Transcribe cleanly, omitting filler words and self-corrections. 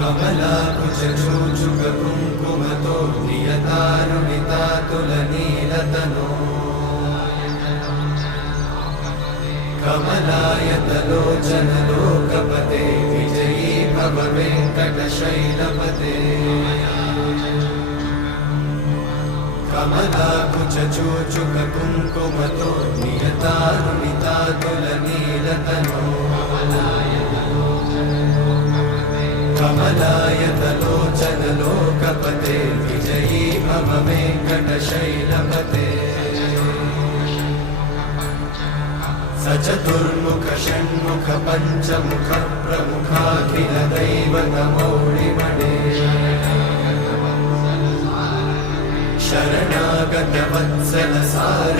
कमलाकुचूचुककुङ्कुमतो नियतानुनितातुलनीलतनो कमलायतलोचनलोकपते विजयी भव वेङ्कटशैलपते कमलाकुचूचुककुङ्कुमतो नियतानुनितातुलनीलतनो कमलायतलोचनलोकपते विजयी भव वेङ्कटशैलपते सचतुर्मुख षण्मुख पञ्चमुख प्रमुखाखिल दैवतमौलिमणे शरणागत वत्सल सार